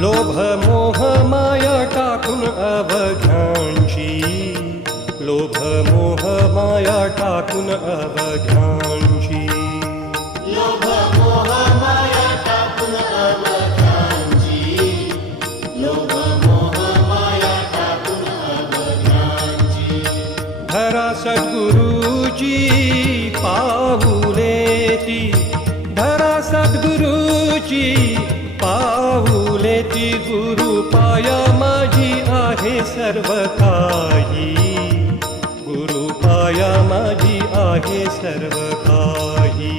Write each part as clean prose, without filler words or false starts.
लोभ मोह माया टाकून अवघ्यांची, लोभ मोह माया टाकून अवघ्यांची, लोभ मोह माया टाकून अवघ्यांची, लोभ मोह माया टाकून अवघ्यांची. धरा सद्गुरुची पाऊले ती, धरा सद्गुरुची पाऊले ती. गुरु पाया माझी आहे सर्व काही, गुरु पाया माझी आहे सर्व काही.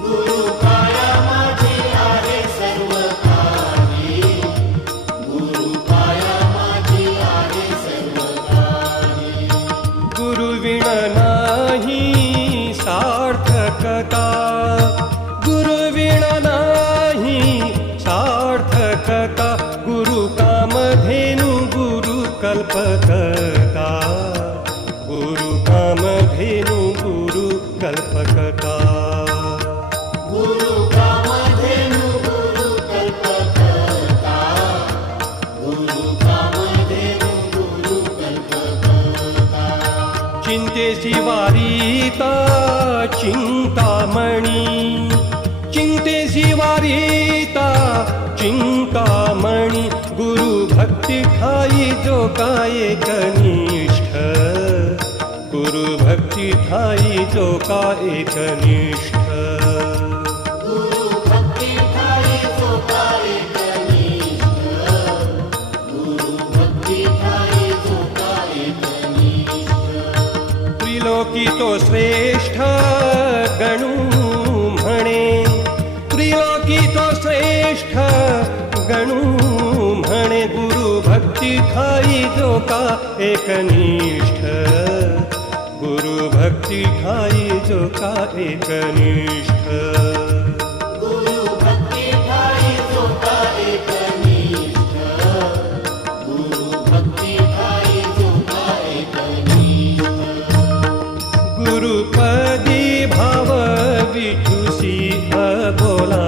गुरु पाया माझी आहे सर्व काही, गुरु पाया माझी आहे सर्व काही. गुरु विण नाही सार्थकता, गुरु विण नाही सार्थकता. गुरु कामधेनु गुरु कल्पकता, गुरु कामधेनु गुरु कल्पकता. गुरु कामधेनु गुरु कल्पकता, गुरु कामधेनु गुरु कल्पकता. चिंतेची वारीता चिंतामणी, चिंतेची वारीता चिंतामणी. गुरु भक्ती ठाई जो का एकनिष्ठ, गुरु भक्ती ठाई जो का एकनिष्ठ. गुरु भक्ती ठाई जो का एकनिष्ठ, गुरु भक्ती ठाई जो का एकनिष्ठ. त्रिलोकी तो श्रेष्ठ गणू म्हणे, त्रिलोकी तो श्रेष्ठ गणू म्हणे. गुरु भक्ती ठाई जो का एकनिष्ठ, गुरु भक्ती ठाई जो का एकनिष्ठ. गुरु भक्ती ठाई जो का एकनिष्ठ, गुरु भक्ती ठाई जो का एकनिष्ठ. गुरुपदी भाव विठुसी अबोला,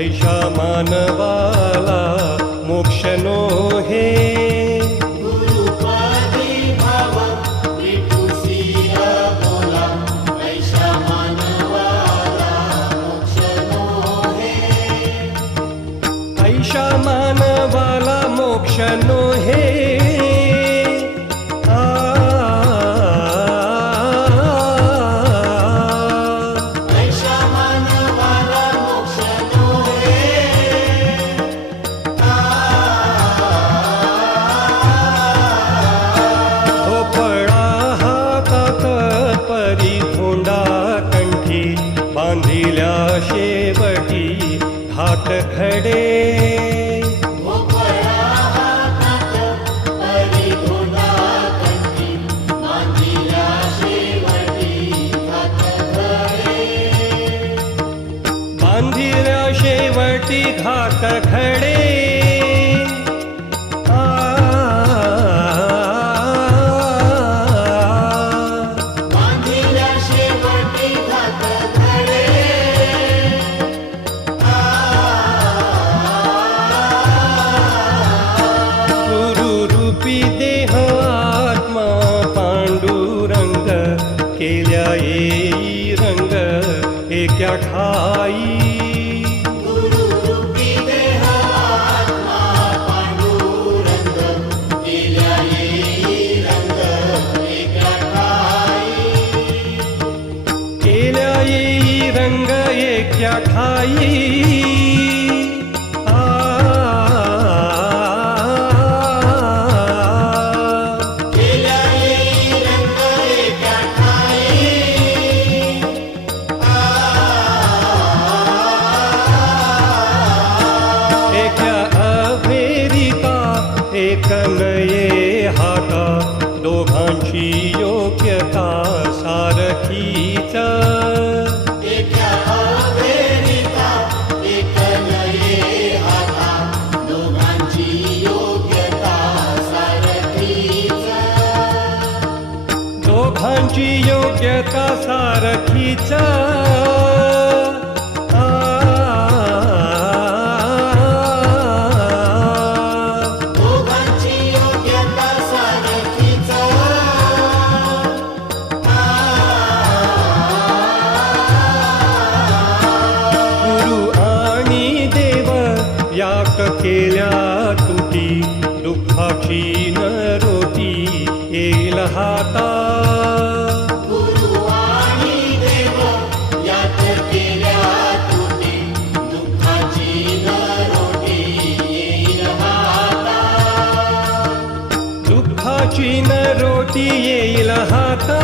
ऐशा मानवाला मोक्ष नो हे. गुरुपदी भाव विठुसी अबोला, ऐशा मानवाला मोक्ष नो हे. ऐशा मानवाला मोक्ष नो हे. ऐशा मानवाला मोक्ष नो हे. भोपळा हातात परी धोंडा कंठी, बांधिल्या शेवटी घाट खडे. भोपळा हातात परी धोंडा कंठी, बांधिल्या शेवटी घाट खडे. बांधिल्या शेवटी घाट खडे. बांधिल्या शेवटी घाट खडे. गुरु रूपी देह आत्मा पांडुरंग, केल्या येई रंग एका ठाई. गुरु रूपी देह आत्मा पांडुरंग, केल्या येई रंग एका ठाई. केल्या येई रंग एका ठाई. केल्या येई रंग एका ठाई. एका अभेरिता एक नये हाता, दोघांची योग्यता सारखीच. एका अभेरिता एक नये हाता, दोघांची योग्यता सारखीच. दोघांची योग्यता सारखीच. केल्या तुटी दुःखाची न रोटी येईल हाता गुरु आणि देव यात केल्या तुटी दुःखाची न रोटी येईल हाता दुःखाची न रोटी येईल हाता